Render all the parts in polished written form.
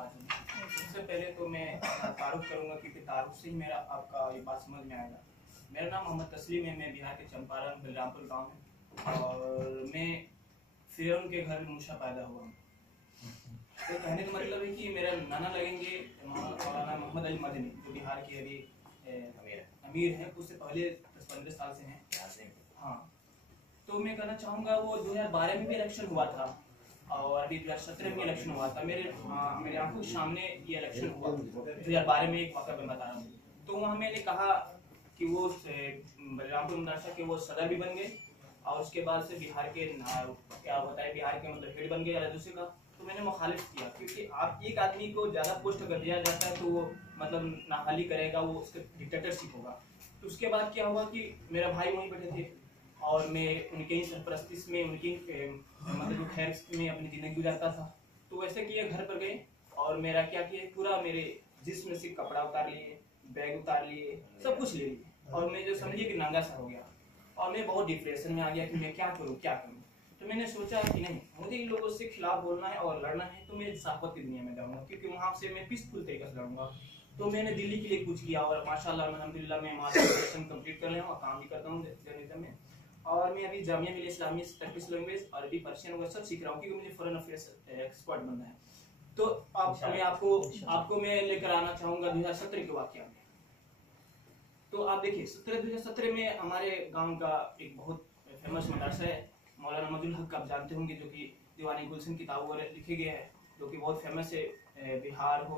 सबसे पहले तो मैं तारुफ करूंगा क्योंकि तारुफ से ही मेरा आपका ये बात समझ में आएगा। मेरा नाम मोहम्मद तस्लीम है, मैं बिहार के चंपारण बलरामपुर गांव में और मैं फिरौन के घर में मूसा पैदा हुआ हूँ। तो कहने का मतलब है कि मेरा नाना लगेंगे मौलाना मोहम्मद अली मदनी, जो बिहार के अभी अमीर हैं, उससे पहले 10-15 साल से हैं। हाँ, तो मैं कहना चाहूँगा वो 2012 में भी इलेक्शन हुआ था और अभी 2017 में इलेक्शन हुआ था। मेरे आंखों के सामने ये इलेक्शन हुआ 2012 में, एक वाक़या मैं बता रहा हूँ। तो वहाँ मैंने कहा कि वो बलरामपुर मदरसा के वो सदर भी बन गए और उसके बाद से बिहार के क्या होता है, बिहार के मतलब हेड बन गए दूसरे का। तो मैंने मुखालिफ किया क्योंकि आप एक आदमी को ज़्यादा पोस्ट अगर दिया जाता है तो वो मतलब नाहाली करेगा, वो उसका डिक्टेटरशिप होगा। तो उसके बाद क्या हुआ कि मेरा भाई वहीं बैठे थे और मैं उनके ही सरपरस्ती में, उनकी मतलब खैर में अपनी ज़िंदगी गुजारता था। तो वैसे किए, घर पर गए और मेरा क्या किया, पूरा मेरे जिस्म से कपड़ा उतार लिए, बैग उतार लिए, सब कुछ ले लिए और मैं जो समझिए कि नंगा सा हो गया और मैं बहुत डिप्रेशन में आ गया कि मैं क्या करूँ क्या करूँ। तो मैंने सोचा कि नहीं, मुझे इन लोगों से खिलाफ बोलना है और लड़ना है, तो मैं शहावत की दुनिया में जाऊँगा क्योंकि वहाँ से मैं पीसफुल तरीके से लड़ूंगा। तो मैंने दिल्ली के लिए कुछ किया और माशाल्लाह अल्हम्दुलिल्लाह मैं मास्टर कंप्लीट कर लिया हूँ और काम भी करता हूँ जर्नलिज्म में। और मैं अभी जामिया मिलिया इस्लामिया से टर्किश लैंग्वेज, अरबी, पर्शियन वगैरह सब सीख रहा हूँ क्योंकि मुझे फॉरेन अफेयर्स एक्सपर्ट बनना है। तो मैं आपको मैं लेकर आना चाहूँगा 2017 के वाक़या में। तो आप देखिए 2017 में हमारे गांव का एक बहुत फेमस मदरसा है मौलाना मजदुल हक, आप जानते होंगे, जो कि दीवानी गुलशन किताबों में लिखे गए हैं, जो कि बहुत फेमस है। बिहार हो,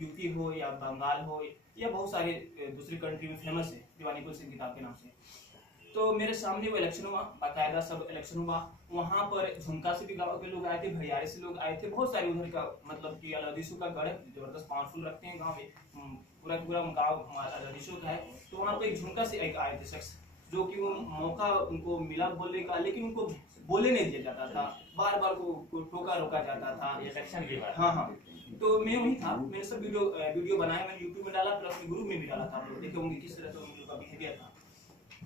यूपी हो या बंगाल हो या बहुत सारे दूसरी कंट्री में फेमस है दीवानी गुलशन किताब के नाम से। तो मेरे सामने वो इलेक्शन हुआ, बाकायदा सब इलेक्शन हुआ। वहाँ पर झुमका से भी गाँव के लोग आए थे, भरियारे से लोग आए थे, बहुत सारे उधर का मतलब कि अलादीसों का गढ़ जबरदस्त पावरफुल रखते हैं गाँव में, पूरा गाँव अलादीसों का है। तो वहाँ पे एक झुमका से एक आए थे शख्स, जो कि वो मौका उनको मिला बोलने का, लेकिन उनको बोले नहीं दिया जाता था, बार बार को टोका रोका जाता था इलेक्शन के बाद। हाँ, तो मैं वही था, मैंने सब वीडियो बनाया, मैंने यूट्यूब में डाला, प्लस अपने ग्रुप में भी डाला था। आप लोग देखे होंगे किस तरह से उन लोगों का बिहेवियर था।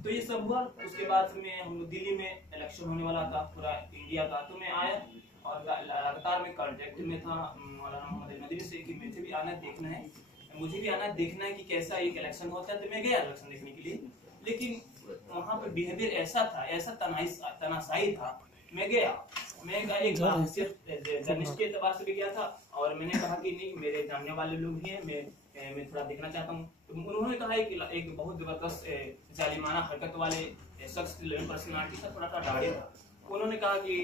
तो ये सब हुआ। उसके बाद में हम लोग दिल्ली में इलेक्शन होने वाला था पूरा इंडिया का, तो मैं आया और लगातार मैं कांटेक्ट में था मौलाना मोहम्मद मदनी से कि मुझे भी आना देखना है, मुझे भी आना देखना है कि कैसा एक इलेक्शन होता है। तो मैं गया इलेक्शन देखने के लिए, लेकिन वहाँ पर बिहेवियर ऐसा था, ऐसा तनाशाही था। मैं एक जर्नलिस्ट के एतबार से भी गया था और मैंने कहा कि नहीं, मेरे जानने वाले लोग भी हैं, मैं थोड़ा देखना चाहता हूँ। तो उन्होंने कहा एक बहुत जबरदस्त जालिमाना हरकत वाले शख्स पर्सनालिटी था, थोड़ा सा दाढ़ी था। उन्होंने कहा कि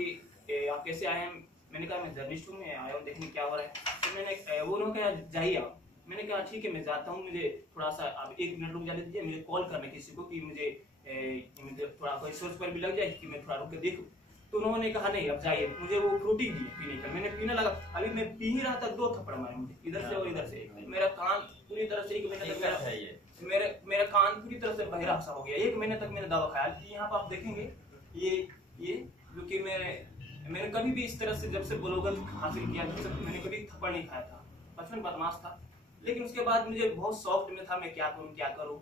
आप कैसे आए हैं? मैंने कहा मैं जर्नलिस्ट हूँ, मैं आया हूँ देखने क्या हो रहा है। तो मैंने उन्होंने कहा जाइए आप। मैंने कहा ठीक है मैं जाता हूँ, मुझे थोड़ा सा आप 1 मिनट रुक जा दीजिए, मुझे कॉल करने किसी को कि मुझे थोड़ा कोई सोर्स पर भी लग जाए कि मैं थोड़ा रुक के देखूँ। तो उन्होंने कहा नहीं अब जाइए, मुझे वो फ्रूटी दी पीने का, मैंने पीने लगा, अभी मैं पी ही रहा था, 2 थप्पड़ मारे मुझे इधर से और इधर से। मेरा कान पूरी तरह से 1 महीने तक मेरा कान पूरी तरह से बहिरा सा हो गया। 1 महीने तक मैंने दवा खाया। यहाँ पर आप देखेंगे ये जो कि मैंने कभी भी इस तरह से जब से ब्लोगर हासिल किया तब से मैंने कभी थप्पड़ नहीं खाया था। बचपन बदमाश था, लेकिन उसके बाद मुझे बहुत सॉफ्ट में था, मैं क्या करूँ।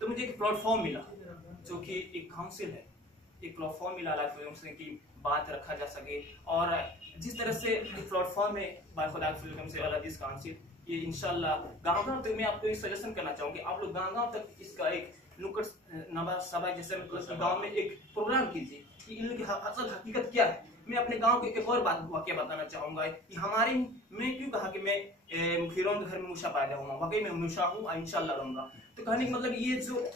तो मुझे एक प्लेटफॉर्म मिला जो कि एक काउंसिल है, एक प्लेटफॉर्म मिला लाइफ से कि बात रखा जा सके। और जिस तरह से प्लेटफॉर्म में बाखुदा से अलादीस काउंसिल, ये इंशाल्लाह गाँव तक मैं आपको एक सजेशन करना चाहूँगी, आप लोग गाँव तक इसका एक नुक्कड़ नवा सभा जैसे मतलब गाँव में एक प्रोग्राम कीजिए कि इनकी असल हकीकत क्या है। मैं अपने गांव के एक और वाकया बताना चाहूंगा कि मैं क्यों कहा कि मैं फिरौन घर में मूसा पैदा हुआ, वाकई में मूसा हूँ और इंशाल्लाह रहूंगा। तो कहने का मतलब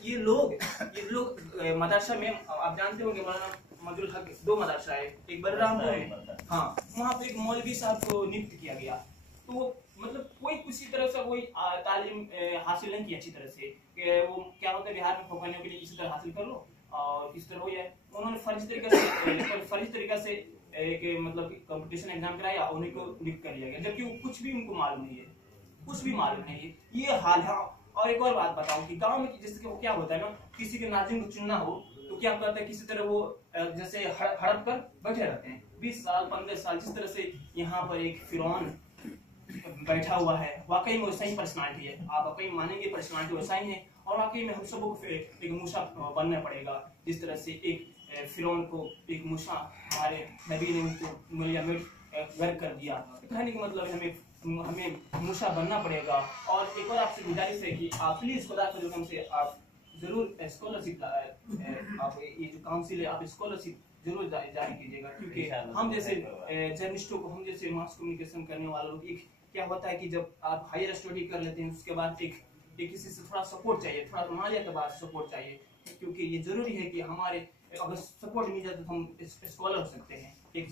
ये लोग मदरसा में आप जानते होंगे मौलाना मजदुल हक 2 मदरसा है, एक बलरामपुर में, हाँ, वहाँ पे एक मौलवी साहब को नियुक्त किया गया। तो मतलब कोई किसी तरह से कोई तालीम हासिल नहीं की अच्छी तरह से, वो क्या होता है बिहार में फौकाने के लिए किसी तरह हासिल कर लो और किस तरह हो जाए। उन्होंने फर्जी तरीका से एक मतलब कंपटीशन एग्जाम कराया, उन्हीं को नियुक्त कर लिया गया, जबकि कुछ भी उनको मालूम नहीं है, कुछ भी मालूम नहीं है। ये हाल है। और एक और बात बताऊं कि गांव में जैसे क्या होता है ना, किसी के नाज़िम को चुनना हो तो क्या करता है, किसी तरह वो जैसे हड़प कर बैठे रहते हैं 20 साल 15 साल। जिस तरह से यहाँ पर एक फिरौन बैठा हुआ है, वाकई में वैसा ही पर्सनालिटी है, आप वाकई मानेंगे पर्सनालिटी वैसा ही है। और वाकई में हम सबको एक मूसा बनना पड़ेगा, जिस तरह से एक फिरौन को एक मूसा हमारे नबी ने उनको मिलिया मिट गर्क कर दिया। कहने का मतलब हमें हमें मुशा बनना पड़ेगा। और एक और आपसे गुजारिश है कि आप प्लीज खुदा के हुक्म से आप जरूर स्कॉलरशिप आप ये जो काउंसिल है आप स्कॉलरशिप जरूर जारी कीजिएगा, क्योंकि हम जैसे जर्नलिस्टों को, हम जैसे मास कम्युनिकेशन करने वालों लोग, क्या होता है कि जब आप हायर स्टडी कर लेते हैं उसके बाद एक किसी से थोड़ा सपोर्ट चाहिए, थोड़ा मालिया के बाद सपोर्ट चाहिए, क्योंकि ये जरूरी है कि हमारे अगर सपोर्ट मिल जाए तो हम स्कॉलर हो सकते हैं, एक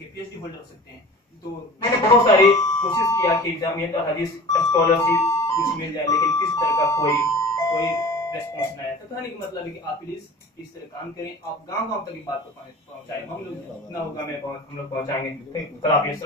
पीएचडी होल्डर हो सकते हैं। तो मैंने बहुत सारी कोशिश किया कि जामिया हदीस स्कॉलरशिप कुछ मिल जाए, लेकिन किसी तरह का कोई रेस्पॉन्स नहीं आया। तो कहने का मतलब है कि आप प्लीज इस तरह काम करें, आप गांव-गांव तक बात को पहुंचाएं, हम लोग ना होगा मैं हम लोग पहुंचाएंगे। खुदा हाफिज़।